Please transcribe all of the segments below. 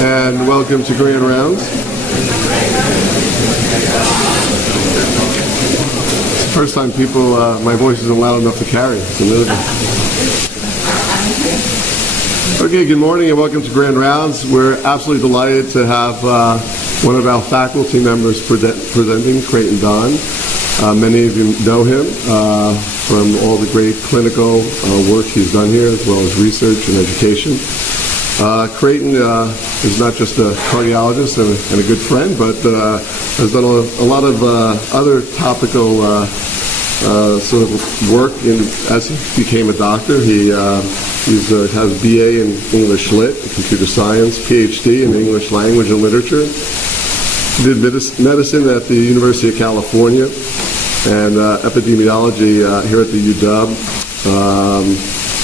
and welcome to Grand Rounds. It's the first time my voice isn't loud enough to carry. It's amazing. Okay, good morning and welcome to Grand Rounds. We're absolutely delighted to have one of our faculty members presenting, Creighton Don. Many of you know him from all the great clinical work he's done here, as well as research and education. Creighton is not just a cardiologist and a good friend, but has done a lot of other topical sort of work as he became a doctor. He has BA in English Lit, Computer Science, PhD in English Language and Literature. He did medicine at the University of California and Epidemiology here at the UW.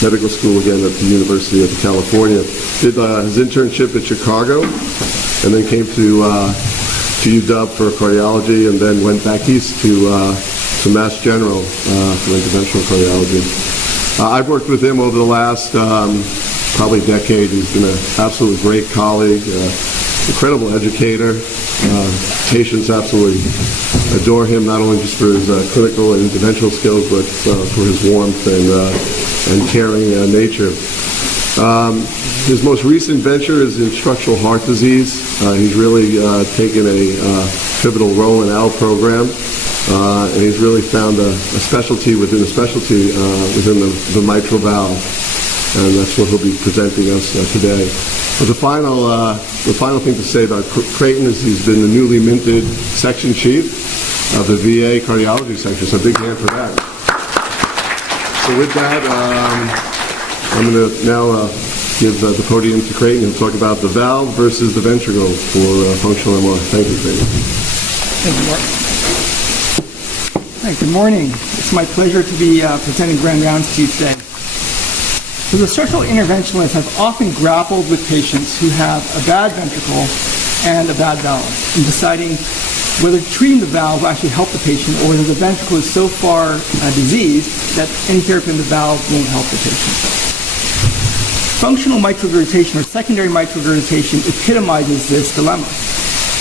Medical school again at the University of California. Did his internship at Chicago, and then came to UW for cardiology, and then went back east to Mass General for interventional cardiology. I've worked with him over the last probably decade. He's been an absolutely great colleague, incredible educator. Patients absolutely adore him, not only just for his clinical and interventional skills, but for his warmth and caring nature. His most recent venture is in structural heart disease. He's really taken a pivotal role in our program, and he's really found a specialty within a specialty within the mitral valve, and that's what he'll be presenting us today. But the final thing to say about Creighton is he's been the newly minted section chief of the VA cardiology section, so a big hand for that. So with that, I'm going to now give the podium to Creighton and talk about the valve versus the ventricle for functional MR. Thank you, Creighton. Thank you, Mark. Hi, good morning. It's my pleasure to be presenting Grand Rounds to you today. So the structural interventionalists have often grappled with patients who have a bad ventricle and a bad valve in deciding whether treating the valve will actually help the patient or whether the ventricle is so far diseased that any therapy in the valve won't help the patient. Functional mitral regurgitation or secondary mitral regurgitation epitomizes this dilemma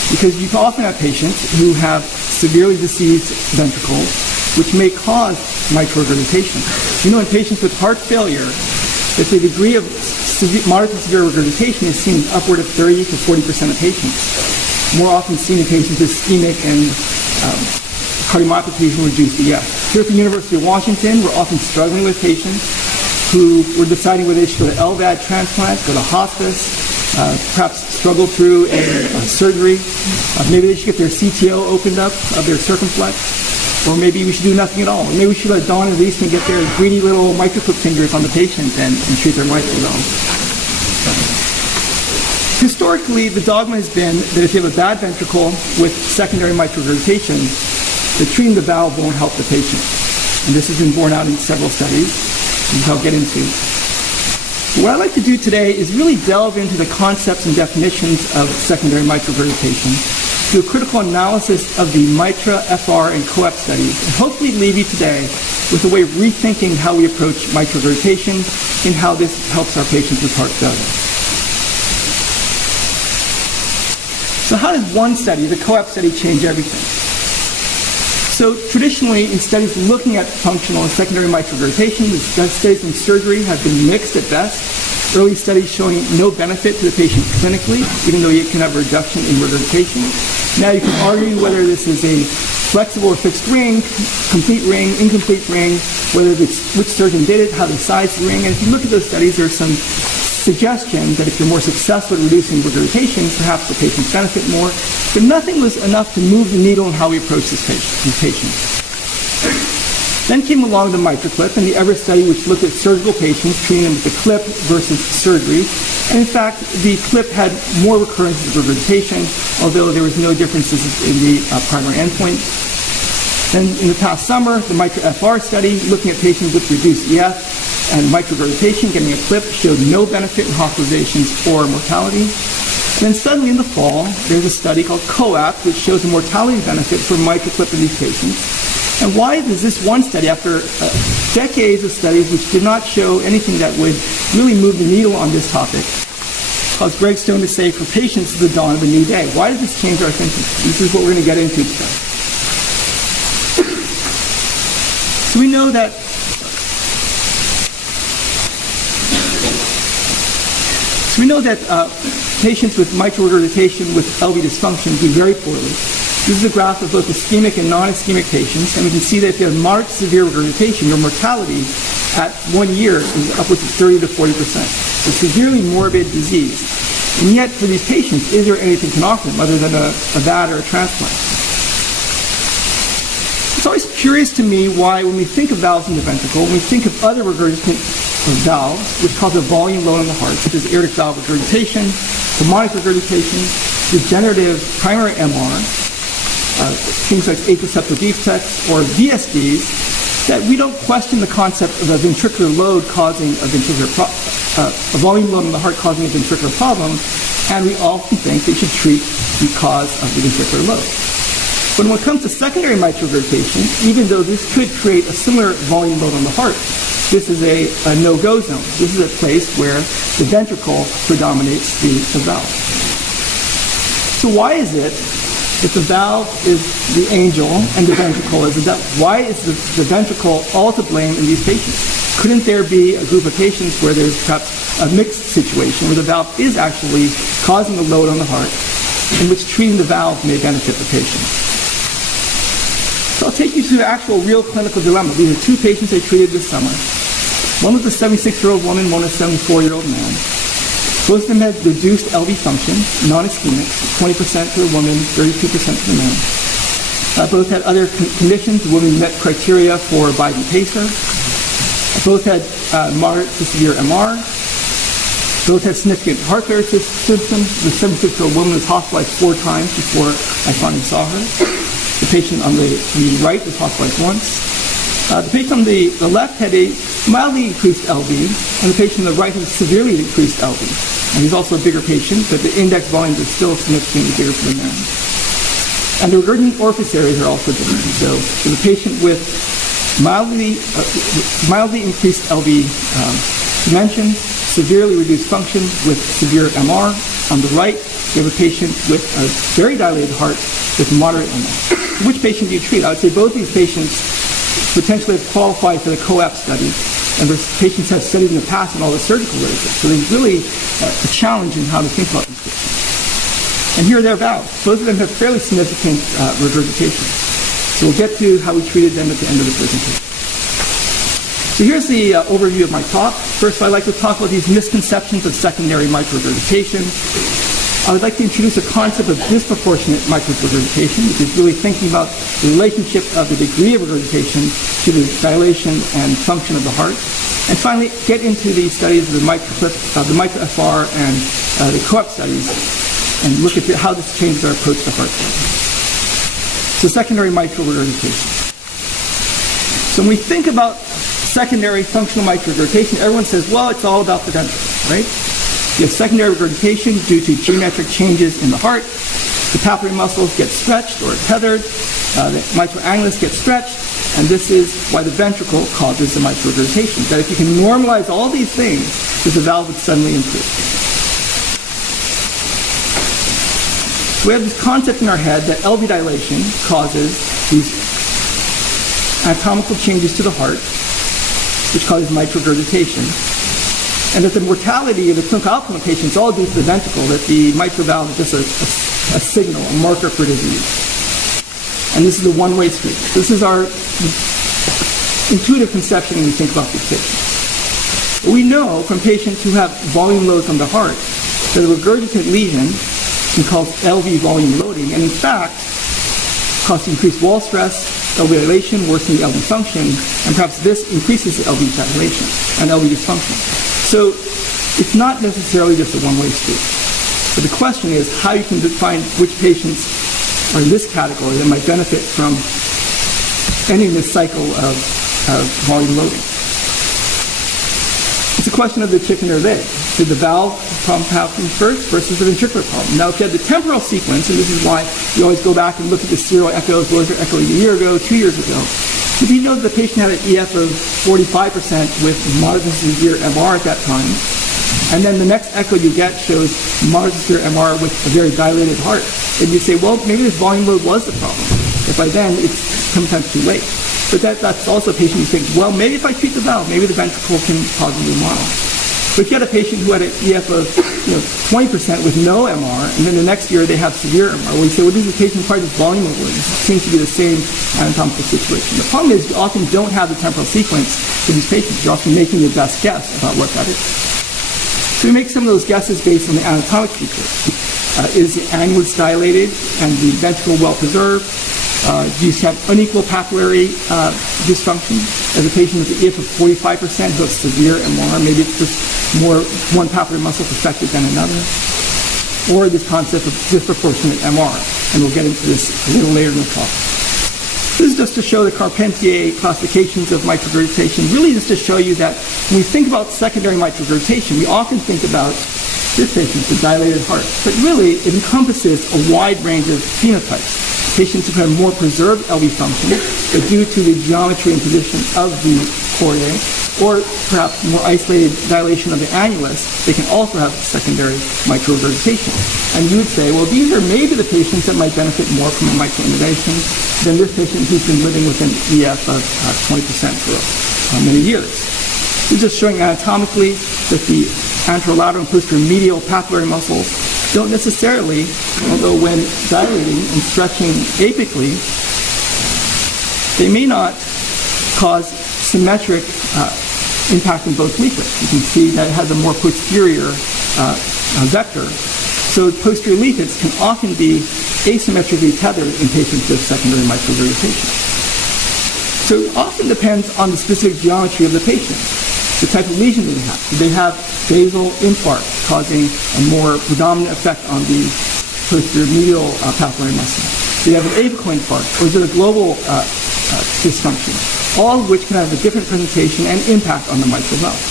because you can often have patients who have severely diseased ventricles which may cause mitral regurgitation. You know, in patients with heart failure, that the degree of moderate to severe regurgitation is seen in upward of 30 to 40% of patients. More often seen in patients with ischemic and cardiomyopathy and reduced EF. Here at the University of Washington, we're often struggling with patients who were deciding whether they should go to LVAD transplant, go to hospice, perhaps struggle through a surgery. Maybe they should get their CTO opened up of their circumflex. Or maybe we should do nothing at all. Maybe we should let Dawn and Reese get their greedy little microclip fingers on the patient and treat their mitral valve. Historically, the dogma has been that if you have a bad ventricle with secondary mitral regurgitation, that treating the valve won't help the patient. And this has been borne out in several studies, which I'll get into. What I'd like to do today is really delve into the concepts and definitions of secondary mitral regurgitation, do a critical analysis of the MITRA, FR, and COAPT studies, and hopefully leave you today with a way of rethinking how we approach mitral regurgitation and how this helps our patients with heart failure. So how does one study, the COAPT study, change everything? So traditionally, in studies looking at functional and secondary mitral regurgitation, the studies in surgery have been mixed at best. Early studies showing no benefit to the patient clinically, even though you can have a reduction in regurgitation. Now you can argue whether this is a flexible or fixed ring, complete ring, incomplete ring, whether it's which surgeon did it, how they sized the ring. And if you look at those studies, there's some suggestion that if you're more successful at reducing regurgitation, perhaps the patients benefit more. But nothing was enough to move the needle in how we approach these patients. Then came along the MitraClip and the Everest study, which looked at surgical patients, treating them with the clip versus surgery. And in fact, the clip had more recurrences of regurgitation, although there was no differences in the primary endpoint. Then in the past summer, the MITRA-FR study, looking at patients with reduced EF and mitral regurgitation, getting a clip, showed no benefit in hospitalizations or mortality. And then suddenly in the fall, there's a study called COAPT, which shows a mortality benefit for MitraClip in these patients. And why does this one study, after decades of studies which did not show anything that would really move the needle on this topic, caused Greg Stone to say, for patients, it's the dawn of a new day. Why does this change our thinking? This is what we're going to get into today. So we know that patients with mitral regurgitation with LV dysfunction do very poorly. This is a graph of both ischemic and non-ischemic patients, and we can see that if you have moderate to severe regurgitation, your mortality at 1 year is upwards of 30 to 40%. It's a severely morbid disease. And yet, for these patients, is there anything can offer them other than a VAD or a transplant? It's always curious to me why, when we think of valves in the ventricle, when we think of other regurgitant valves, which cause a volume load on the heart, such as aortic valve regurgitation, pulmonic regurgitation, degenerative primary MR, things like atrial defects or VSDs, that we don't question the concept of a ventricular load causing a volume load on the heart causing a ventricular problem, and we often think they should treat the cause of the ventricular load. But when it comes to secondary mitral regurgitation, even though this could create a similar volume load on the heart, this is a no-go zone. This is a place where the ventricle predominates the valve. So why is it that the valve is the angel and the ventricle is the devil? Why is the ventricle all to blame in these patients? Couldn't there be a group of patients where there's perhaps a mixed situation where the valve is actually causing a load on the heart, in which treating the valve may benefit the patient? So I'll take you through the actual real clinical dilemma. These are two patients I treated this summer. One was a 76-year-old woman, one a 74-year-old man. Both of them had reduced LV function, non-ischemic, 20% for the woman, 32% for the man. Both had other conditions. The woman met criteria for Biden pacer. Both had moderate to severe MR. Both had significant heart failure symptoms. The 76-year-old woman was hospitalized 4 times before I finally saw her. The patient on the right was hospitalized once. The patient on the left had a mildly increased LV, and the patient on the right has severely increased LV. And he's also a bigger patient, but the index volumes are still significantly bigger for the man. And the regurgitant orifice areas are also different. So for the patient with mildly increased LV dimension, severely reduced function with severe MR. On the right, we have a patient with a very dilated heart with moderate MR. Which patient do you treat? I would say both these patients potentially have qualified for the COAPT study, and the patients have studied in the past in all the surgical literature. So there's really a challenge in how to think about these patients. And here are their valves. Both of them have fairly significant regurgitation. So we'll get to how we treated them at the end of the presentation. So here's the overview of my talk. First, I'd like to talk about these misconceptions of secondary mitral regurgitation. I would like to introduce a concept of disproportionate mitral regurgitation, which is really thinking about the relationship of the degree of regurgitation to the dilation and function of the heart. And finally, get into the studies of the MITRA-FR and the COAPT studies, and look at how this changes our approach to heart failure. So secondary mitral regurgitation. So when we think about secondary functional mitral regurgitation, everyone says, well, it's all about the ventricle, right? You have secondary regurgitation due to geometric changes in the heart. The papillary muscles get stretched or tethered. The mitral annulus gets stretched. And this is why the ventricle causes the mitral regurgitation. That if you can normalize all these things, the valve would suddenly improve. We have this concept in our head that LV dilation causes these anatomical changes to the heart, which causes mitral regurgitation. And that the mortality of the clinical outcome of patients all due to the ventricle, that the mitral valve is just a signal, a marker for disease. And this is a one-way street. This is our intuitive conception when we think about these patients. But we know from patients who have volume loads on the heart that a regurgitant lesion can cause LV volume loading, and in fact, cause increased wall stress, LV dilation, worsening LV function, and perhaps this increases the LV dilation and LV dysfunction. So it's not necessarily just a one-way street. But the question is how you can define which patients are in this category that might benefit from ending this cycle of volume loading. It's a question of the chicken or the egg. Did the valve problem happen first versus the ventricular problem? Now, if you had the temporal sequence, and this is why you always go back and look at the serial echoes, what was their echo a year ago, 2 years ago, if you know that the patient had an EF of 45% with moderate to severe MR at that time, And then the next echo you get shows moderate to severe MR with a very dilated heart. And you say, well, maybe this volume load was the problem. But by then, it's sometimes too late. But that's also a patient you think, well, maybe if I treat the valve, maybe the ventricle can positively remodel. But if you had a patient who had an EF of 20% with no MR, and then the next year they have severe MR, well, you say, well, this is a patient quite as volume avoidance. It seems to be the same anatomical situation. The problem is you often don't have the temporal sequence for these patients. You're often making your best guess about what that is. So we make some of those guesses based on the anatomic features. Is the annulus dilated and the ventricle well preserved? Do you have unequal papillary dysfunction? As a patient with an EF of 45% who has severe MR, maybe it's just more one papillary muscle affected than another. Or this concept of disproportionate MR, and we'll get into this a little later in the talk. This is just to show the Carpentier classifications of mitral regurgitation, really just to show you that when we think about secondary mitral regurgitation, we often think about this patient, the dilated heart. But really, it encompasses a wide range of phenotypes. Patients who have more preserved LV function, but due to the geometry and position of the choriae, or perhaps more isolated dilation of the annulus, they can also have secondary mitral regurgitation. And you would say, well, these are maybe the patients that might benefit more from a mitral innovation than this patient who's been living with an EF of 20% for many years. This is just showing anatomically that the anterolateral and posterior medial papillary muscles don't necessarily, although when dilating and stretching apically, they may not cause symmetric impact in both leaflets. You can see that it has a more posterior vector. So posterior leaflets can often be asymmetrically tethered in patients with secondary mitral regurgitation. So it often depends on the specific geometry of the patient, the type of lesion they have. Do they have basal infarct causing a more predominant effect on the posterior medial papillary muscle? Do they have an apical infarct, or is it a global dysfunction? All of which can have a different presentation and impact on the mitral valve.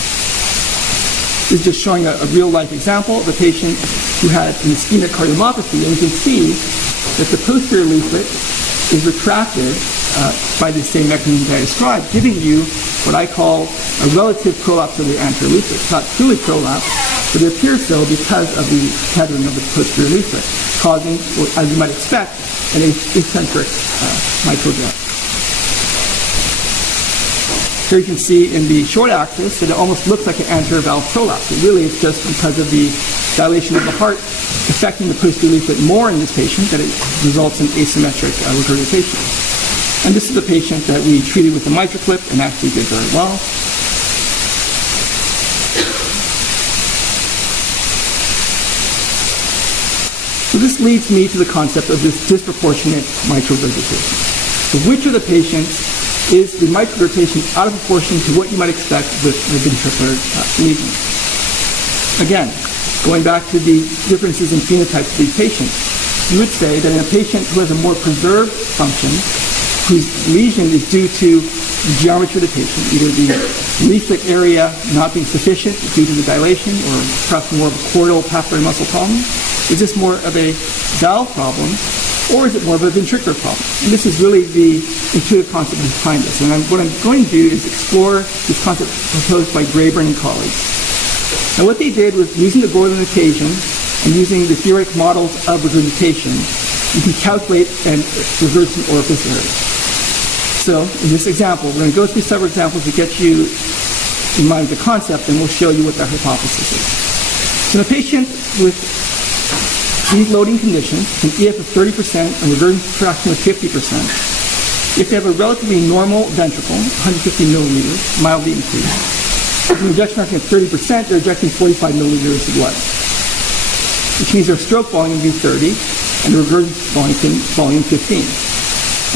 This is just showing a real-life example of a patient who had an ischemic cardiomyopathy, and you can see that the posterior leaflet is retracted by the same mechanism that I described, giving you what I call a relative prolapse of the anterior leaflet. It's not truly prolapse, but it appears so because of the tethering of the posterior leaflet, causing, as you might expect, an eccentric mitral valve. Here you can see in the short axis that it almost looks like an anterior valve prolapse. But really, it's just because of the dilation of the heart affecting the posterior leaflet more in this patient that it results in asymmetric regurgitation. And this is a patient that we treated with the MitraClip and actually did very well. So this leads me to the concept of this disproportionate mitral regurgitation. So which of the patients is the mitral regurgitation out of proportion to what you might expect with the ventricular lesion? Again, going back to the differences in phenotypes of these patients, you would say that in a patient who has a more preserved function, whose lesion is due to the geometry of the patient, either the leaflet area not being sufficient due to the dilation, or perhaps more of a chordal papillary muscle problem. Is this more of a valve problem, or is it more of a ventricular problem? And this is really the intuitive concept behind this. And what I'm going to do is explore this concept proposed by Graeber and colleagues. Now what they did was, using the Gordon equation and using the theoretic models of regurgitation, you can calculate an regurgitant orifice area. So in this example, we're going to go through several examples to get you in mind the concept, and we'll show you what the hypothesis is. So in a patient with these loading conditions, an EF of 30% and regurgitant fraction of 50%, if they have a relatively normal ventricle, 150 milliliters, mildly increased, with an ejection fraction of 30%, they're ejecting 45 milliliters of blood, which means their stroke volume will be 30 and the regurgitant volume 15.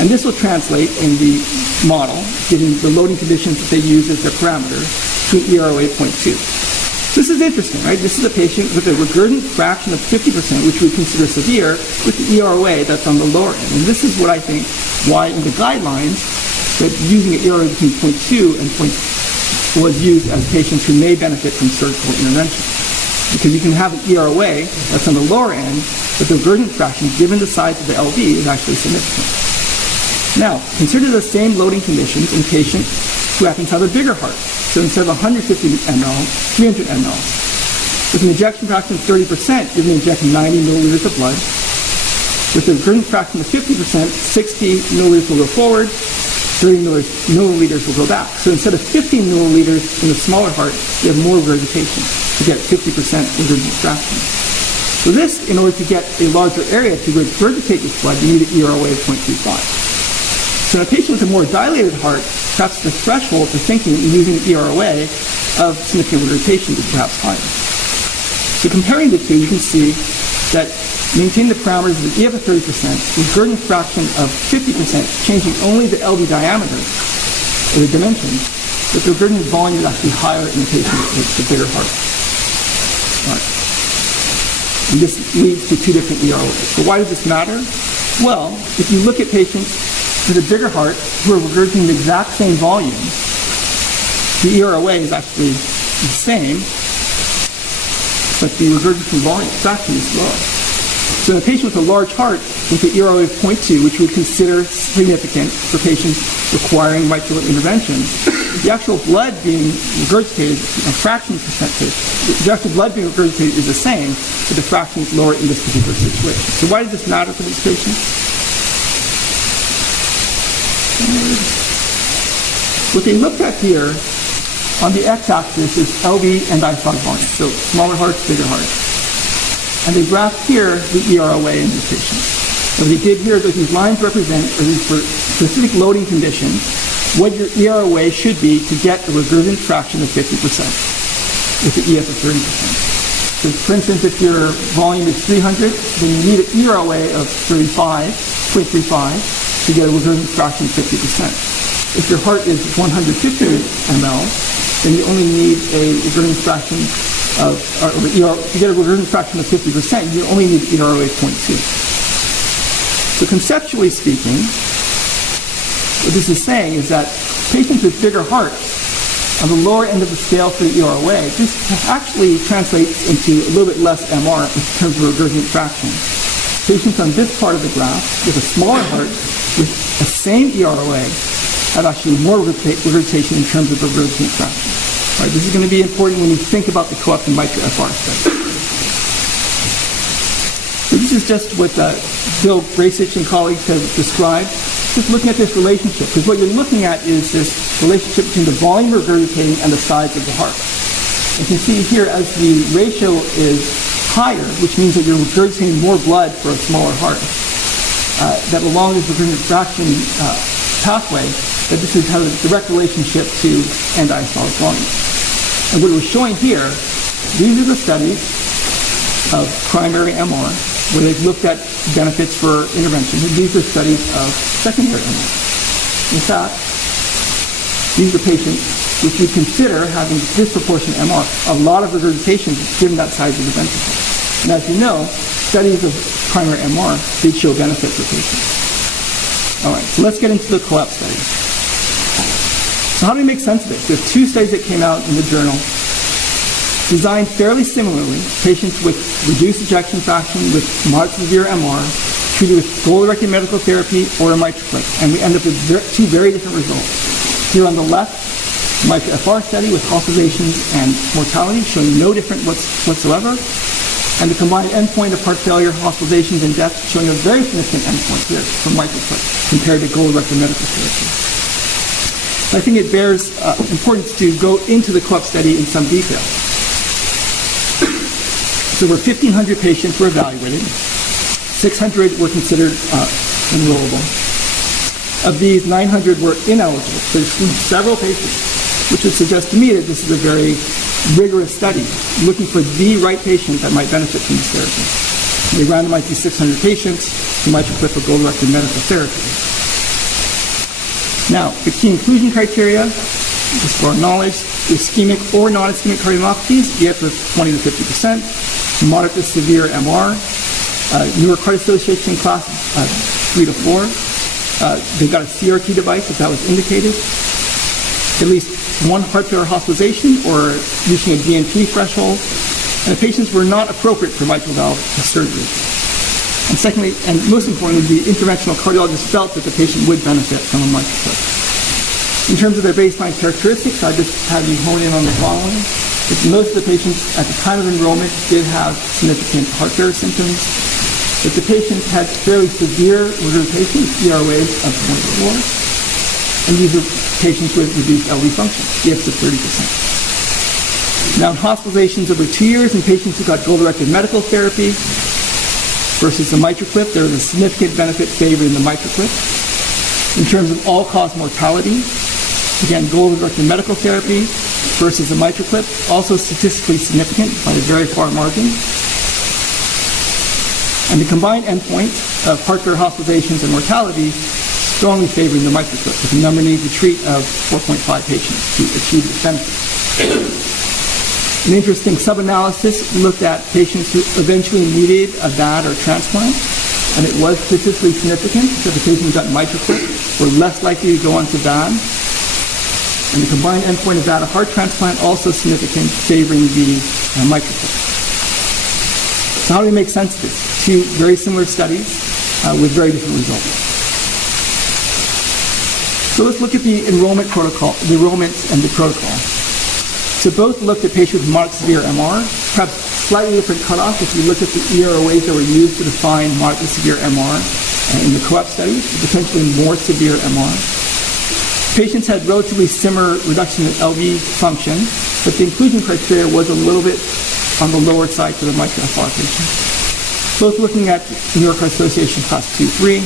And this will translate in the model, given the loading conditions that they use as their parameter, to an EROA 0.2. This is interesting, right? This is a patient with a regurgitant fraction of 50%, which we consider severe, with the EROA that's on the lower end. And this is what I think why in the guidelines that using an EROA between 0.2 and 0.4 was used as patients who may benefit from surgical intervention. Because you can have an EROA that's on the lower end, but the regurgitant fraction, given the size of the LV, is actually significant. Now, consider the same loading conditions in a patient who happens to have a bigger heart. So instead of 150 ml, 300 ml. With an ejection fraction of 30%, you're going to inject 90 milliliters of blood. With a regurgitation fraction of 50%, 60 milliliters will go forward, 30 milliliters will go back. So instead of 15 milliliters in the smaller heart, you have more regurgitation to get 50% regurgitation fraction. So this, in order to get a larger area to regurgitate this blood, you need an EROA of 0.35. So in a patient with a more dilated heart, perhaps the threshold for thinking and using an EROA of significant regurgitation is perhaps higher. So comparing the two, you can see that maintaining the parameters of the EF of 30%, regurgitation fraction of 50%, changing only the LV diameter, or the dimensions, but the regurgitation volume is actually higher in the patient with the bigger heart. Right. And this leads to two different EROAs. So why does this matter? Well, if you look at patients with a bigger heart who are regurgitating the exact same volume, the EROA is actually the same, but the regurgitation volume fraction is lower. So in a patient with a large heart with an EROA of 0.2, which we would consider significant for patients requiring mitral intervention, the actual blood being regurgitated, a fraction percentage, the actual blood being regurgitated is the same, but the fraction is lower in this particular situation. So why does this matter for these patients? What they looked at here on the x-axis is LV and diastolic volume, so smaller hearts, bigger hearts. And they graphed here the EROA in these patients. What they did here is that these lines represent, or these for specific loading conditions, what your EROA should be to get a regurgitant fraction of 50% with the EF of 30%. So for instance, if your volume is 300, then you need an EROA of 0.35 to get a regurgitant fraction of 50%. If your heart is 150 ml, then you only need a regurgitant fraction of, to get a regurgitant fraction of 50%, you only need EROA 0.2. So conceptually speaking, what this is saying is that patients with bigger hearts, on the lower end of the scale for the EROA, this actually translates into a little bit less MR in terms of regurgitant fraction. Patients on this part of the graph with a smaller heart with the same EROA have actually more regurgitation in terms of regurgitant fraction. All right, this is going to be important when you think about the COAPT and mitral FR study. So this is just what Bill Brasich and colleagues have described. Just looking at this relationship, because what you're looking at is this relationship between the volume regurgitating and the size of the heart. You can see here as the ratio is higher, which means that you're regurgitating more blood for a smaller heart, that along this regurgitant fraction pathway, that this has a direct relationship to end-diastolic volume. And what we're showing here, these are the studies of primary MR, where they've looked at benefits for intervention. And these are studies of secondary MR. In fact, these are patients which you consider having disproportionate MR, a lot of regurgitation given that size of the ventricle. And as you know, studies of primary MR did show benefit for patients. All right, so let's get into the COAPT study. So how do we make sense of this? There's two studies that came out in the journal, designed fairly similarly, patients with reduced ejection fraction with moderate to severe MR, treated with goal-directed medical therapy or a MitraClip, and we end up with two very different results. Here on the left, mitral FR study with hospitalizations and mortality showing no difference whatsoever, and the combined endpoint of heart failure, hospitalizations, and death showing a very significant endpoint here for MitraClip compared to goal-directed medical therapy. I think it bears importance to go into the COAPT study in some detail. So 1,500 patients were evaluated. 600 were considered enrollable. Of these, 900 were ineligible. So there's several patients, which would suggest to me that this is a very rigorous study, looking for the right patient that might benefit from this therapy. They randomized these 600 patients to MitraClip or goal-directed medical therapy. Now, the key inclusion criteria, just for our knowledge, ischemic or non-ischemic cardiomyopathies, EF of 20 to 50%, moderate to severe MR, New York Heart Association class 3 to 4. They got a CRT device if that was indicated. At least one heart failure hospitalization or reaching a DNP threshold. And the patients were not appropriate for mitral valve surgery. And secondly, and most importantly, the interventional cardiologist felt that the patient would benefit from a MitraClip. In terms of their baseline characteristics, I just have you hone in on the following. But most of the patients at the time of enrollment did have significant heart failure symptoms, but the patients had fairly severe regurgitation, ERAs of 0.4, and these are patients with reduced LV function, EFs of 30%. Now, in hospitalizations over 2 years in patients who got goal-directed medical therapy versus the MitraClip, there was a significant benefit favoring the MitraClip. In terms of all-cause mortality, again, goal-directed medical therapy versus the MitraClip, also statistically significant by a very far margin. And the combined endpoint of heart failure hospitalizations and mortality strongly favoring the MitraClip, with a number needed to treat of 4.5 patients to achieve this benefit. An interesting sub-analysis looked at patients who eventually needed a VAD or transplant, and it was statistically significant that the patients who got MitraClip were less likely to go on to VAD. And the combined endpoint of VAD or heart transplant also significant, favoring the MitraClip. So how do we make sense of this? Two very similar studies with very different results. So let's look at the enrollment protocol, the enrollment and the protocol. So both looked at patients with moderate to severe MR, perhaps slightly different cutoff if you look at the EROAs that were used to define moderate to severe MR in the COAPT study, potentially more severe MR. Patients had relatively similar reduction in LV function, but the inclusion criteria was a little bit on the lower side for the MITRA-FR patients. Both looking at New York Heart Association Class 2-3,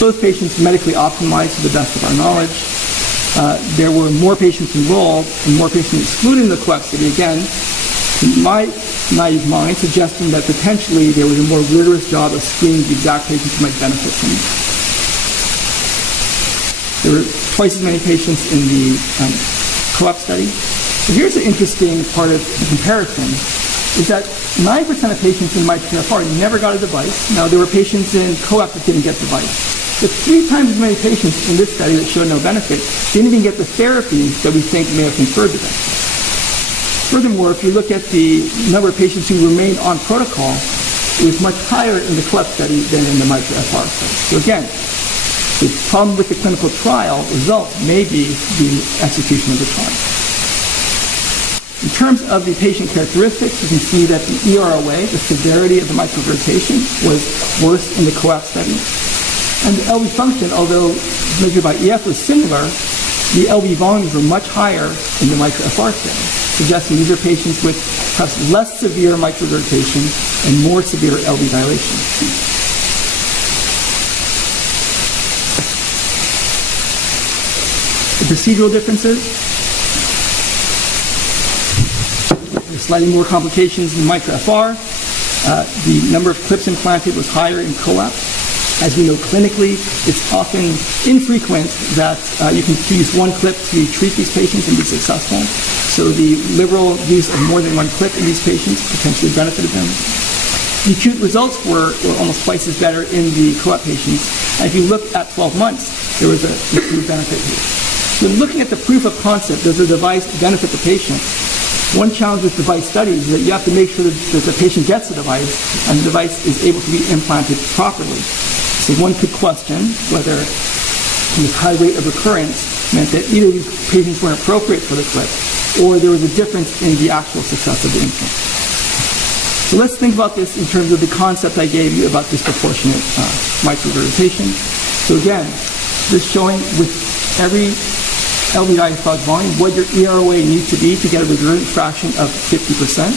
both patients medically optimized to the best of our knowledge. There were more patients enrolled and more patients excluded in the COAPT study, again, in my naive mind, suggesting that potentially there was a more rigorous job of screening the exact patients who might benefit from it. There were twice as many patients in the COAPT study. But here's the interesting part of the comparison, is that 9% of patients in MITRA-FR never got a device. Now, there were patients in COAPT that didn't get the device. But 3 times as many patients in this study that showed no benefit didn't even get the therapy that we think may have conferred the benefit. Furthermore, if you look at the number of patients who remained on protocol, it was much higher in the COAPT study than in the MITRA-FR study. So again, the problem with the clinical trial results may be the execution of the trial. In terms of the patient characteristics, you can see that the EROA, the severity of the mitral regurgitation, was worse in the COAPT study. And the LV function, although measured by EF was similar, the LV volumes were much higher in the MITRA-FR study, suggesting these are patients with perhaps less severe mitral regurgitation and more severe LV dilation. The procedural differences. There's slightly more complications in MITRA-FR. The number of clips implanted was higher in COAPT. As we know clinically, it's often infrequent that you can use one clip to treat these patients and be successful. So the liberal use of more than one clip in these patients potentially benefited them. The acute results were almost twice as better in the COAPT patients. And if you look at 12 months, there was a improved benefit here. So looking at the proof of concept, does the device benefit the patient? One challenge with device studies is that you have to make sure that the patient gets the device and the device is able to be implanted properly. So one could question whether this high rate of recurrence meant that either these patients weren't appropriate for the clip or there was a difference in the actual success of the implant. So let's think about this in terms of the concept I gave you about disproportionate mitral regurgitation. So again, this showing with every LV diastolic volume what your EROA needs to be to get a regurgitant fraction of 50%.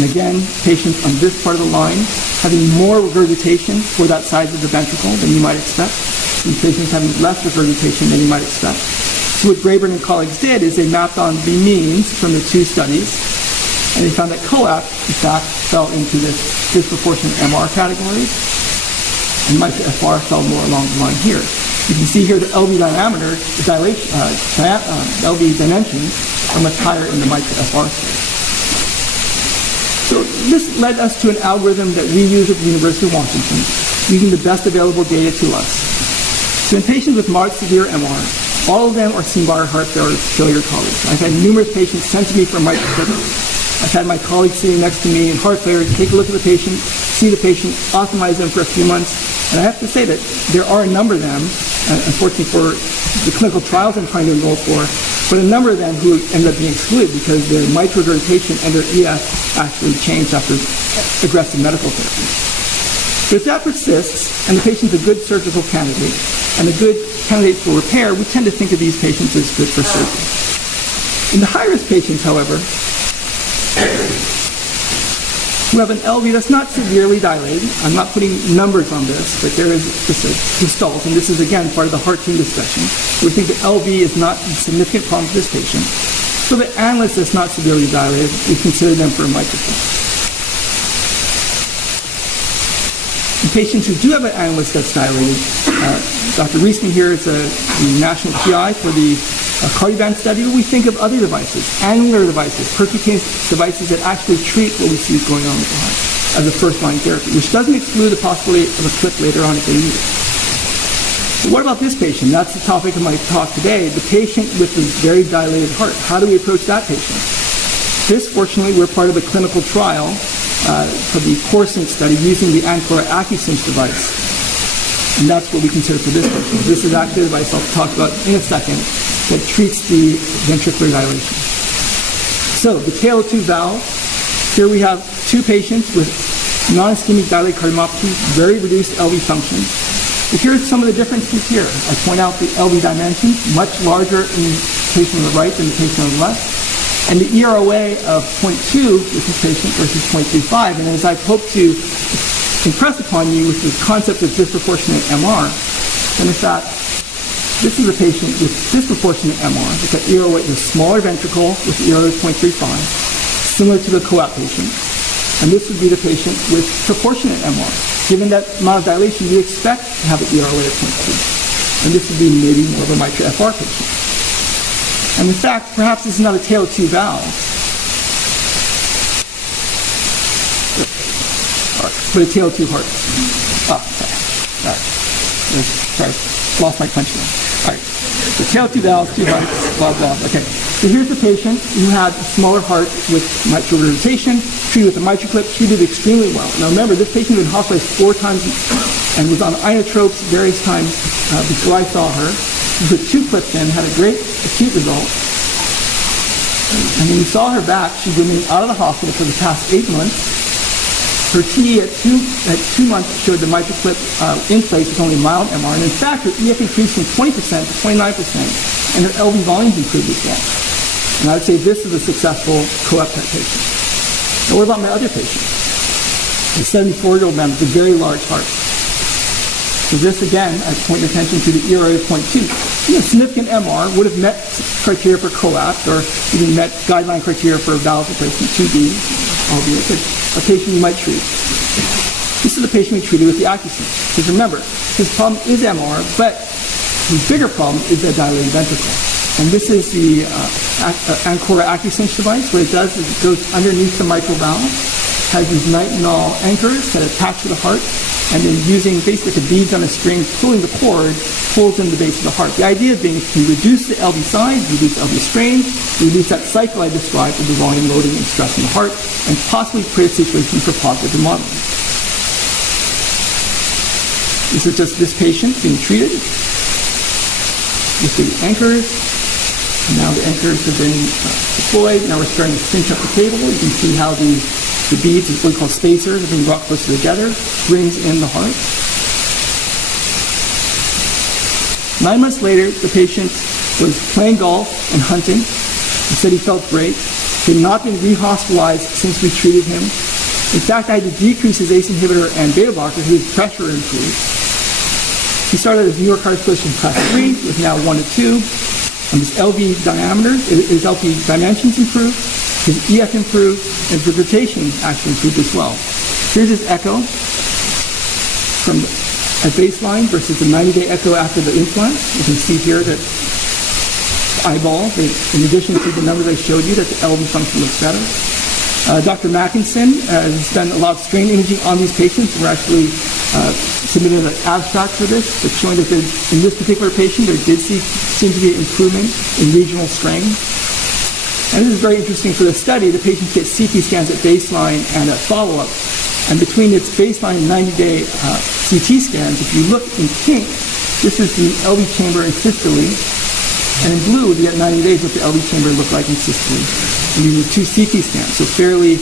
And again, patients on this part of the line having more regurgitation for that size of the ventricle than you might expect, and patients having less regurgitation than you might expect. So what Graber and colleagues did is they mapped on the means from the 2 studies, and they found that COAPT, in fact, fell into this disproportionate MR category, and MITRA-FR fell more along the line here. You can see here the LV diameter, the dilation, LV dimensions are much higher in the MITRA-FR study. So this led us to an algorithm that we use at the University of Washington, using the best available data to us. So in patients with moderate severe MR, all of them are seen by our heart failure colleagues. I've had numerous patients sent to me for MitraClip. I've had my colleagues sitting next to me in heart failure take a look at the patient, see the patient, optimize them for a few months. And I have to say that there are a number of them, unfortunately for the clinical trials I'm trying to enroll for, but a number of them who ended up being excluded because their mitral regurgitation and their EF actually changed after aggressive medical therapy. But if that persists, and the patient's a good surgical candidate, and a good candidate for repair, we tend to think of these patients as good for surgery. In the high-risk patients, however, who have an LV that's not severely dilated, I'm not putting numbers on this, but there is just a gestalt, and this is again part of the heart team discussion. We think the LV is not a significant problem for this patient. So the annulus that's not severely dilated, we consider them for a mitral clip. In patients who do have an annulus that's dilated, Dr. Reisman here is the national PI for the Cardioband study. We think of other devices, annular devices, percutaneous devices that actually treat what we see is going on with the heart as a first-line therapy, which doesn't exclude the possibility of a clip later on if they need it. But what about this patient? That's the topic of my talk today, the patient with this very dilated heart. How do we approach that patient? This, fortunately, we're part of a clinical trial for the CORSINT study using the ACCUGinch device. And that's what we consider for this patient. This is actually a device I'll talk about in a second that treats the ventricular dilation. So the KO2 valve, here we have two patients with non-ischemic dilated cardiomyopathy, very reduced LV function. But here's some of the differences here. I point out the LV dimensions, much larger in the patient on the right than the patient on the left. And the EROA of 0.2 with this patient versus 0.35. And as I've hoped to impress upon you with the concept of disproportionate MR, and in fact, this is a patient with disproportionate MR. It's an EROA with a smaller ventricle with EROA of 0.35, similar to the COAPT patient. And this would be the patient with proportionate MR. Given that amount of dilation, you expect to have an EROA of 0.2. And this would be maybe more of a mitral FR patient. And in fact, perhaps this is not a KO2 valve. All right, but a KO2 heart. Oh, sorry. All right. Sorry, lost my punchline. All right, the KO2 valve, 2 hearts, blah, blah. Okay, so here's the patient who had a smaller heart with mitral regurgitation, treated with a mitral clip, treated extremely well. Now remember, this patient had been hospitalized 4 times and was on inotropes various times before I saw her. She put 2 clips in, had a great acute result. And when we saw her back, she'd remained out of the hospital for the past 8 months. Her TE at 2 months showed the mitral clip in place with only mild MR. And in fact, her EF increased from 20% to 29%, and her LV volumes improved as well. And I would say this is a successful COAPT patient. Now what about my other patient? The 74-year-old man with a very large heart. So this, again, I point attention to the ERA of 0.2. Significant MR would have met criteria for COAPT or even met guideline criteria for valve replacement 2D, albeit a patient you might treat. This is the patient we treated with the ACCUGinch. Because remember, his problem is MR, but his bigger problem is a dilated ventricle. And this is the Ancora ACCUGinch device. What it does is it goes underneath the mitral valve, has these nitinol anchors that attach to the heart, and then using basically the beads on a string, pulling the cord, pulls in the base of the heart. The idea being is to reduce the LV size, reduce LV strain, reduce that cycle I described of the volume loading and stress in the heart, and possibly create a situation for positive remodeling. This is just this patient being treated with the anchors. And now the anchors have been deployed. Now we're starting to cinch up the cable. You can see how the beads, what we call spacers, are being brought closer together, brings in the heart. 9 months later, the patient was playing golf and hunting. He said he felt great. He had not been re-hospitalized since we treated him. In fact, I had to decrease his ACE inhibitor and beta blocker so his pressure improved. He started his New York Heart Association class 3, with now 1 to 2. And his LV diameter, his LV dimensions improved, his EF improved, and his regurgitation actually improved as well. Here's his echo from at baseline versus the 90-day echo after the implant. You can see here that eyeball, in addition to the numbers I showed you, that the LV function looks better. Dr. Mackinson has done a lot of strain imaging on these patients. We're actually submitted an abstract for this that's showing that in this particular patient there did seem to be an improvement in regional strain. And this is very interesting for the study. The patients get CT scans at baseline and at follow-up. And between its baseline and 90-day CT scans, if you look in pink, this is the LV chamber in systole. And in blue, would be at 90 days what the LV chamber looked like in systole. And these are two CT scans, so fairly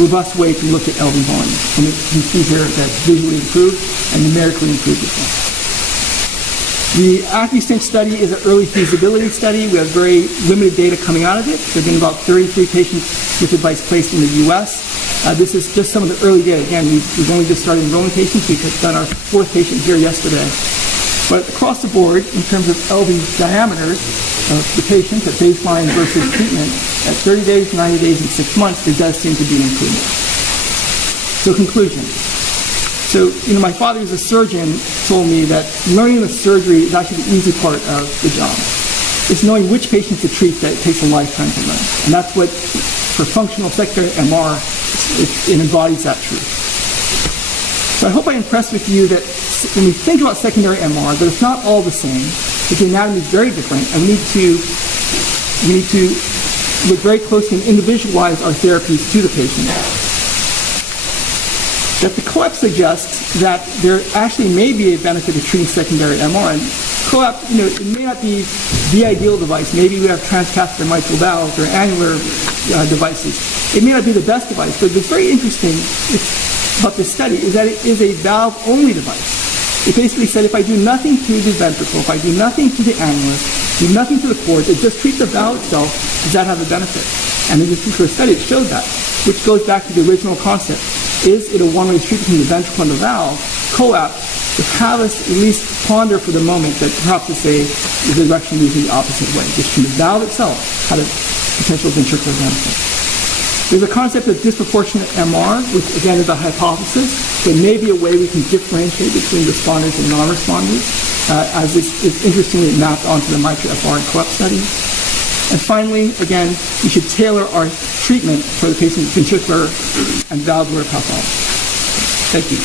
robust way to look at LV volume. And you can see here that visually improved and numerically improved as well. The ACCUGinch study is an early feasibility study. We have very limited data coming out of it. There have been about 33 patients with device placed in the U.S. This is just some of the early data. Again, we've only just started enrolling patients. We've done our fourth patient here yesterday. But across the board, in terms of LV diameters of the patients at baseline versus treatment, at 30 days, 90 days, and 6 months, there does seem to be an improvement. So conclusion. So, my father, who's a surgeon, told me that learning the surgery is actually the easy part of the job. It's knowing which patients to treat that takes a lifetime to learn. And that's what, for functional secondary MR, it embodies that truth. So I hope I impressed with you that when we think about secondary MR, that it's not all the same, that the anatomy is very different, and we need to look very closely and individualize our therapies to the patient. That the COAPT suggests that there actually may be a benefit of treating secondary MR. And COAPT, it may not be the ideal device. Maybe we have transcatheter mitral valves or annular devices. It may not be the best device, but what's very interesting about this study is that it is a valve-only device. It basically said if I do nothing to the ventricle, if I do nothing to the annulus, do nothing to the cords, it just treats the valve itself, does that have a benefit? And in this particular study, it showed that, which goes back to the original concept. Is it a one-way street between the ventricle and the valve? COAPT would have us at least ponder for the moment that perhaps to say the direction is the opposite way. Just from the valve itself had a potential ventricular benefit. There's a concept of disproportionate MR, which again is a hypothesis, but may be a way we can differentiate between responders and non-responders, as this is interestingly mapped onto the MITRA-FR and COAPT study. And finally, again, we should tailor our treatment for the patient's ventricular and valvular pathology. Thank you.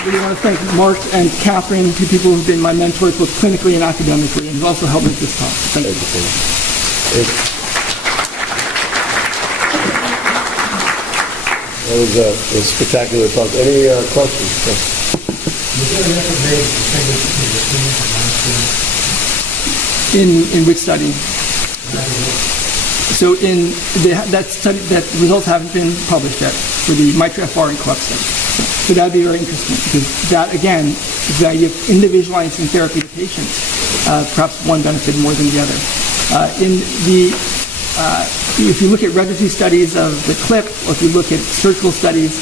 I really want to thank Mark and Catherine, two people who've been my mentors both clinically and academically, and who also helped me with this talk. Thank you. That was a spectacular talk. Any questions? In which study? So in that study, that results haven't been published yet for the MITRA-FR and COAPT study. So that'd be very interesting because that again is the idea of individualizing therapy to patients. Perhaps one benefit more than the other. If you look at registry studies of the CLIP, or if you look at surgical studies,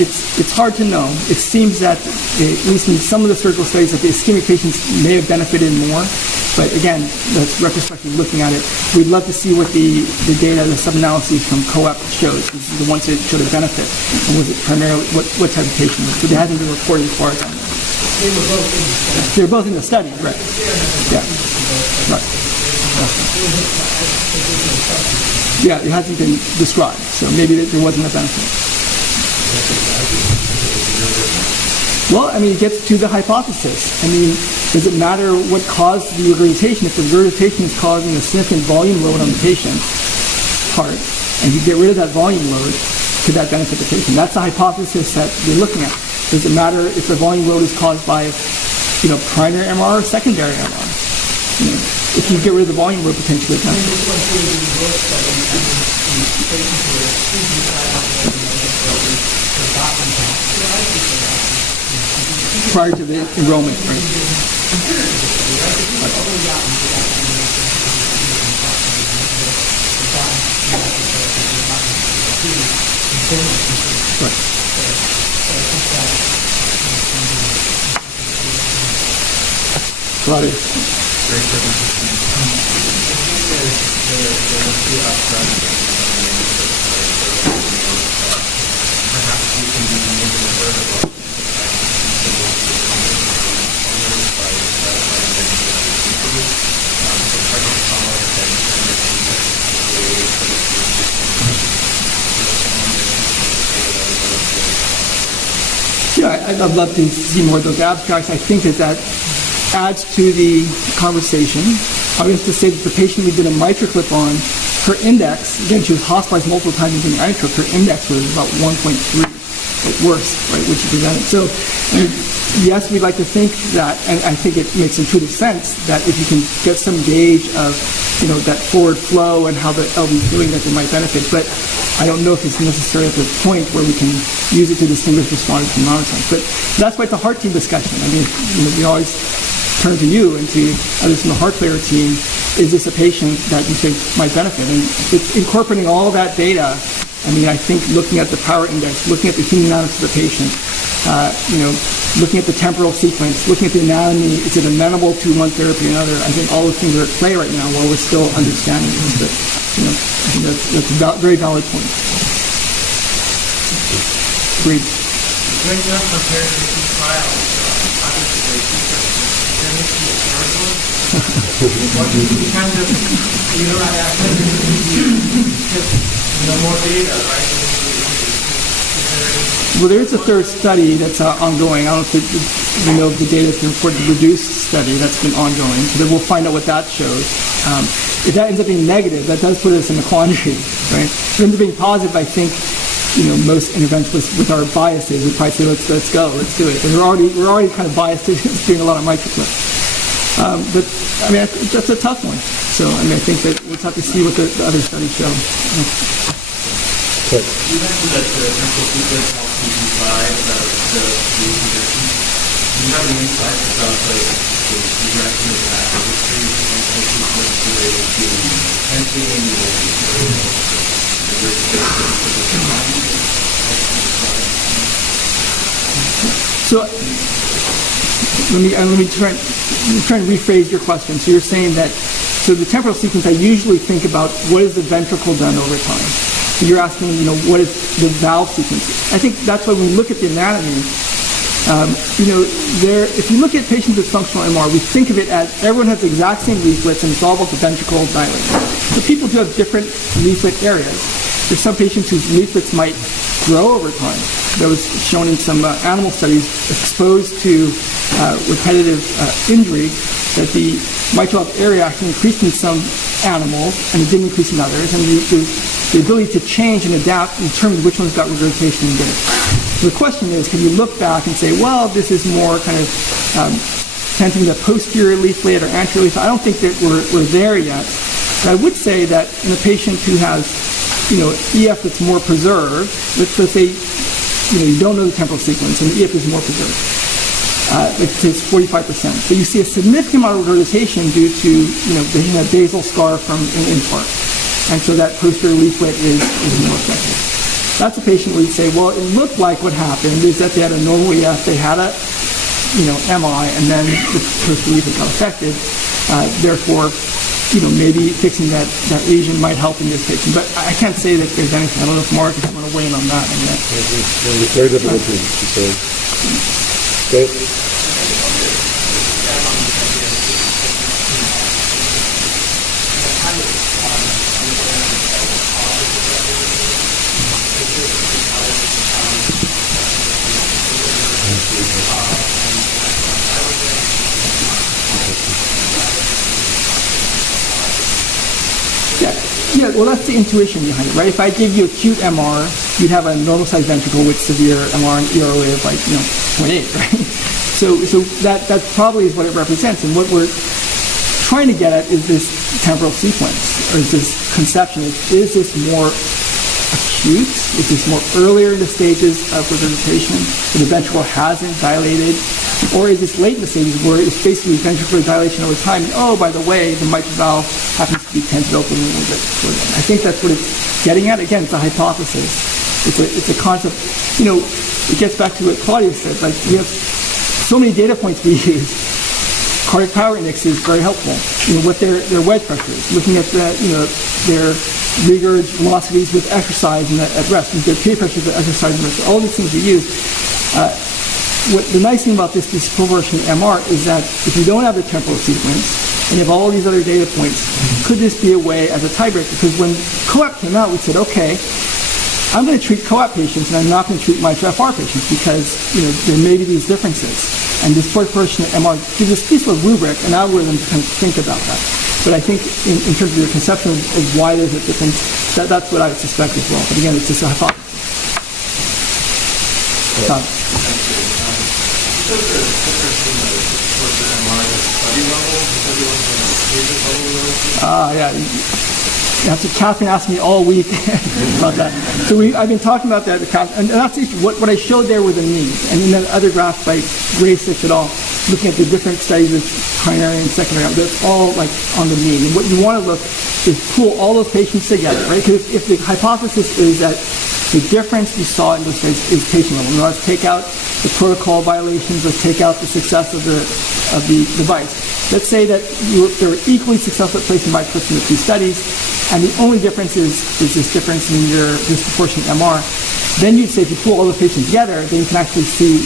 it's hard to know. It seems that, at least in some of the surgical studies, that the ischemic patients may have benefited more. But again, that's retrospectively looking at it. We'd love to see what the data, the sub-analyses from COAPT shows. This is the ones that showed a benefit. And was it primarily, what type of patient? So it hasn't been reported as far as I know. They were both in the study, right? Yeah, right. Yeah, it hasn't been described, so maybe there wasn't a benefit. Well, it gets to the hypothesis. Does it matter what caused the regurgitation? If the regurgitation is causing a significant volume load on the patient's heart, and you get rid of that volume load, could that benefit the patient? That's the hypothesis that we're looking at. Does it matter if the volume load is caused by, primary MR or secondary MR? If you get rid of the volume load, potentially it benefits. Prior to the enrollment, right? Claudia. Yeah, I'd love to see more of those abstracts. I think that adds to the conversation. I was to say that the patient we did a mitral clip on, her index, again, she was hospitalized multiple times using iTrip, her index was about 1.3. at worst, right, which you presented. So, I mean, yes, we'd like to think that, and I think it makes intuitive sense that if you can get some gauge of, that forward flow and how the LV is doing, that they might benefit. But I don't know if it's necessarily at the point where we can use it to distinguish responders from non-responders. But that's why it's a heart team discussion. I mean, we always turn to you and to others from the heart failure team. Is this a patient that you think might benefit? And it's incorporating all that data. I mean, I think looking at the power index, looking at the hemodynamics of the patient, looking at the temporal sequence, looking at the anatomy, is it amenable to one therapy or another? I think all those things are at play right now while we're still understanding this. But, I think that's a very valid point. Agreed. When you have compared the two trials, obviously there needs to be a third one. You kind of, not asking just more data, right? Well, there is a third study that's ongoing. I don't know if you know if the data has been reported, the reduced study that's been ongoing. So then we'll find out what that shows. If that ends up being negative, that does put us in a quandary, right? If it ends up being positive, I think, most interventionists with our biases would probably say, let's go, let's do it. And we're already kind of biased to doing a lot of microclip. But I mean, that's a tough one. So I mean, I think that we'll have to see what the other studies show. You mentioned that the temporal sequence helps you decide about the condition. Do you have any insights about the progression of that? Which temporal sequence related to tension So let me try and rephrase your question. So you're saying that the temporal sequence, I usually think about what is the ventricle done over time. You're asking, what is the valve sequence? I think that's why when we look at the anatomy, if you look at patients with functional MR, we think of it as everyone has the exact same leaflets and it's all about the ventricle dilating. So people do have different leaflet areas. There's some patients whose leaflets might grow over time. That was shown in some animal studies exposed to repetitive injury, that the mitral area actually increased in some animals and it didn't increase in others. And the ability to change and adapt and determine which ones got regurgitation and didn't. So the question is, can you look back and say, well, this is more kind of tending the posterior leaflet or anterior leaflet? I don't think that we're there yet. But I would say that in a patient who has, EF that's more preserved, let's say, you don't know the temporal sequence and the EF is more preserved. Let's say it's 45%. But you see a significant amount of regurgitation due to, they have a basal scar from an infarct. And so that posterior leaflet is more effective. That's a patient where you say, well, it looked like what happened is that they had a normal EF, they had a, MI, and then the posterior leaflet got affected. Therefore, maybe fixing that lesion might help in this patient. But I can't say that there's anything. I don't know if Mark is going to weigh in on that. It's very difficult to say. Okay. Yeah, well, that's the intuition behind it, right? If I give you acute MR, you'd have a normal-sized ventricle with severe MR and EROA of 0.8, right? So that probably is what it represents. And what we're trying to get at is this temporal sequence, or is this conception. Is this more acute? Is this more earlier in the stages of regurgitation, where the ventricle hasn't dilated? Or is this late in the stages where it's basically ventricular dilation over time? And, oh, by the way, the mitral valve happens to be tented open a little bit. I think that's what it's getting at. Again, it's a hypothesis. It's a concept. It gets back to what Claudia said. Like, we have so many data points we use. Cardiac power index is very helpful. What their wedge pressure is. Looking at their regurg velocities with exercise and at rest. Their P pressure with exercise and rest. All these things we use. The nice thing about this disproportionate MR is that if you don't have the temporal sequence and you have all these other data points, could this be a way as a tiebreaker? Because when COAPT came out, we said, okay, I'm going to treat COAPT patients and I'm not going to treat mitral FR patients because there may be these differences. And disproportionate MR gives us a piece of rubric, an algorithm to kind of think about that. But I think in terms of your conception of why there's a difference, that's what I would suspect as well. But again, it's just a hypothesis. Got it. Because there's difference in the disproportionate MR at study level, because it wasn't on the patient level, Yeah. That's what Catherine asked me all week about that. So I've been talking about that with Catherine, and that's what I showed there with the mean. And then that other graph by Grace et al., looking at the different studies of primary and secondary, that's all like on the mean. And what you want to look is pool all those patients together, right? Because if the hypothesis is that the difference you saw in those studies is patient level, let's take out the protocol violations, let's take out the success of the device. Let's say that they're equally successful at placing bicuspid in the two studies, and the only difference is this difference in your disproportionate MR. Then you'd say if you pull all those patients together, then you can actually see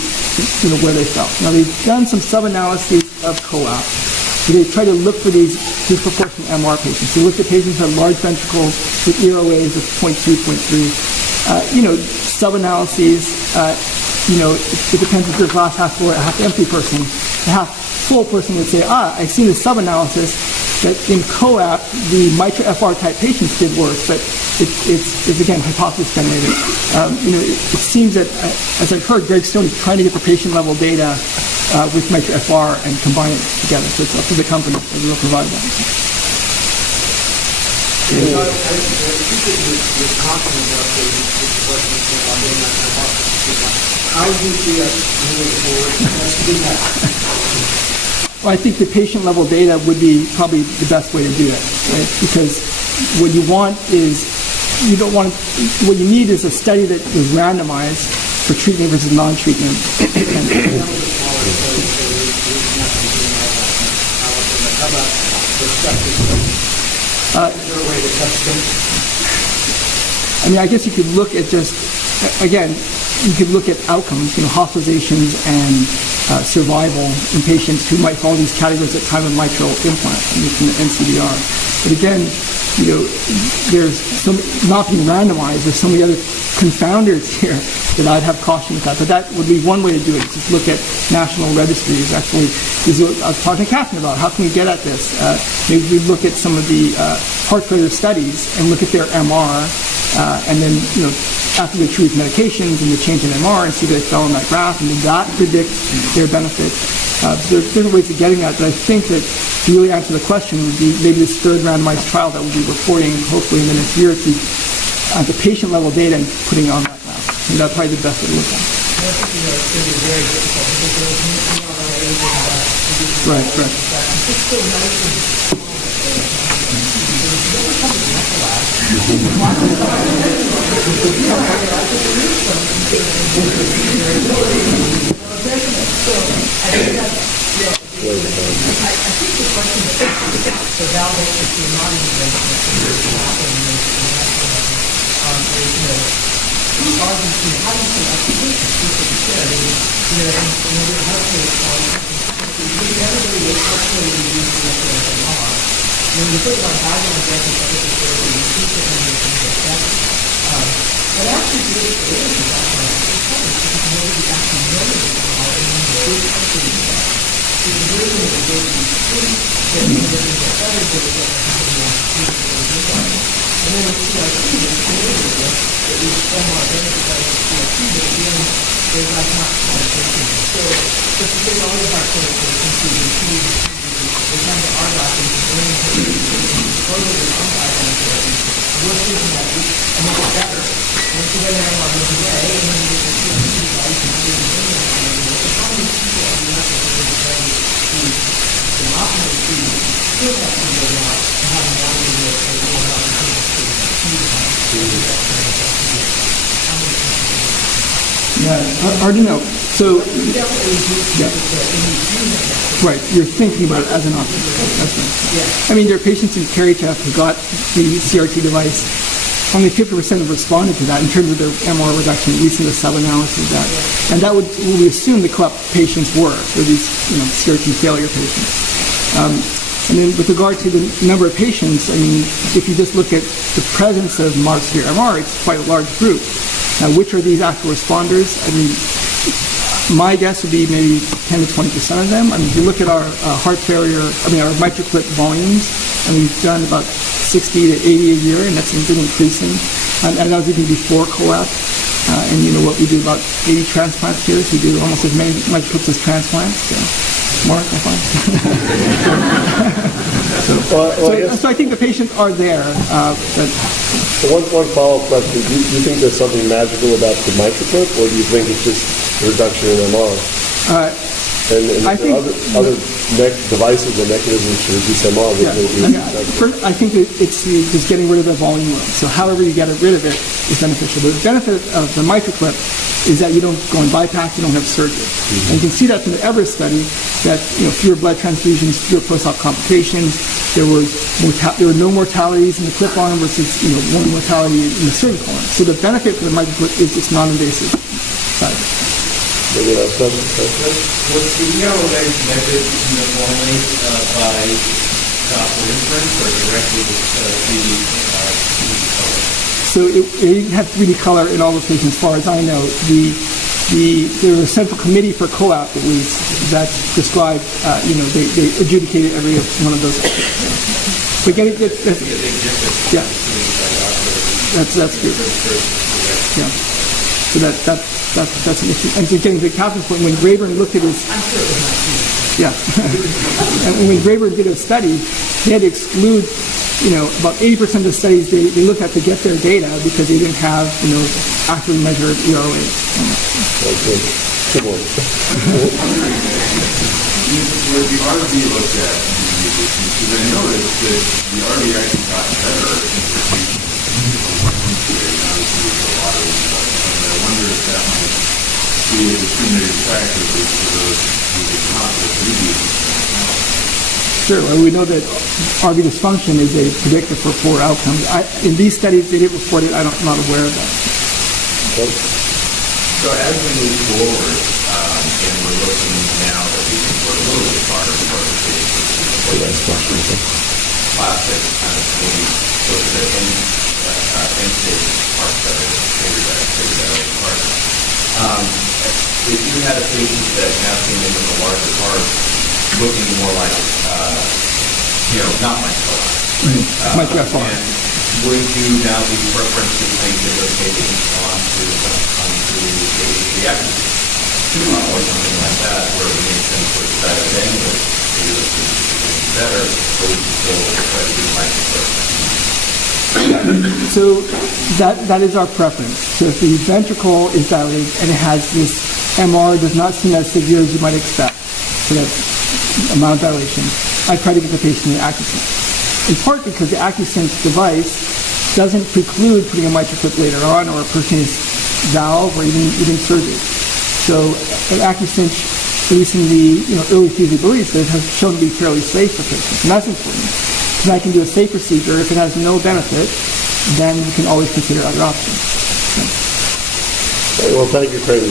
where they fell. Now they've done some sub-analyses of COAPT. So they try to look for these disproportionate MR patients. They looked at patients who had large ventricles with EROAs of 0.2, 0.3. Sub-analyses, it depends if you're a glass half full or half empty person. A half full person would say, I see the sub-analysis that in COAPT, the mitral FR type patients did worse, but it's again, hypothesis generated. It seems that, as I've heard, Greg Stone is trying to get the patient level data with mitral FR and combine it together. So it's up to the company that will provide that. I think that you're confident about the question on doing that hypothesis. How do you see us moving forward? Let's do that. Well, I think the patient level data would be probably the best way to do it, right? Because what you want is, what you need is a study that is randomized for treatment versus non-treatment. I guess you could look at you could look at outcomes, hospitalizations and survival in patients who might fall in these categories at time of mitral implant, from the NCDR. But again, there's not being randomized. There's so many other confounders here that I'd have caution with that. But that would be one way to do it. Just look at national registries. Actually, I was talking to Catherine about how can we get at this. Maybe we look at some of the heart failure studies and look at their MR, and then after they treat medications and the change in MR and see that they fell on that graph, and then that predicts their benefit. There's different ways of getting at it, but I think that to really answer the question would be maybe this third randomized trial that we'll be reporting hopefully in the next year or two at the patient level data and putting it on that graph. And that's probably the best way to look at it. Right. Yeah, Arduino. So, yeah. Right, you're thinking about it as an option. That's right. I mean, there are patients in CARITEF who got the CRT device. Only 50% have responded to that in terms of their MR reduction, at least in the sub-analysis of that. And that would, we assume the COAPT patients were these, CRT failure patients. And then with regard to the number of patients, I mean, if you just look at the presence of moderate severe MR, it's quite a large group. Now, which are these actual responders? I mean, my guess would be maybe 10 to 20% of them. I mean, if you look at our heart failure, our MitraClip volumes, and we've done about 60 to 80 a year, and that's been increasing. And that was even before COAPT. And you know what we do about 80 transplants here, so we do almost as many MitraClips as transplants. So, Mark, I'm fine. So I think the patients are there. But So one follow-up question. Do you think there's something magical about the MitraClip, or do you think it's just a reduction in MR? And I think other devices or mechanisms to reduce MR that may be I think it's just getting rid of the volume load. So however you get rid of it is beneficial. The benefit of the MitraClip is that you don't go in bypass, you don't have surgery. And you can see that from the Everest study that fewer blood transfusions, fewer post-op complications. There were no mortalities in the clip arm versus one mortality in the surgical arm. So the benefit for the MitraClip is its non-invasive side. maybe that's something. Was the EROA measured uniformly by Doppler inference or directly with 3D color? So it had 3D color in all the patients, as far as I know. There was a central committee for COAPT, at least, that described, they adjudicated every one of those. But again, yeah, that's good. Yeah, so that's an issue. And so getting to the Kaplan's point, when Rayburn looked at his, and when Rayburn did a study, they had to exclude, about 80% of the studies they looked at to get their data because they didn't have, accurately measured EROAs. Okay. Good one. Where the RV looked at, because I noticed that the RV actually got better in perfusion. Obviously, there's a lot of but I wonder if that might be a discriminating factor for those who did not receive. Sure, well, we know that RV dysfunction is a predictor for poor outcomes. In these studies, they didn't report it. I'm not aware of that. So as we move forward, and we're looking now that we can work a little bit harder for the patients, classic kind of maybe so that end-stage heart failure, figured that out part. If you had a patient that now came in with a larger heart, looking more like, not like COAPT, Like FR. and would you now be preferentially placing those patients onto the ACCUGinch or something like that, where we make them sort of better bandwidth, maybe those patients are better, but we can still try to do microcirculation? So that is our preference. So if the ventricle is dilated and it has this MR does not seem as severe as you might expect, so that's amount of dilation, I try to get the patient an ACCUGinch. In part because the ACCUGinch device doesn't preclude putting a MitraClip later on or a percutaneous valve or even surgery. So an ACCUGinch, at least in the early feasibility studies, has shown to be fairly safe for patients, and that's important. Because I can do a safe procedure. If it has no benefit, then we can always consider other options. Well, thank you, Creighton.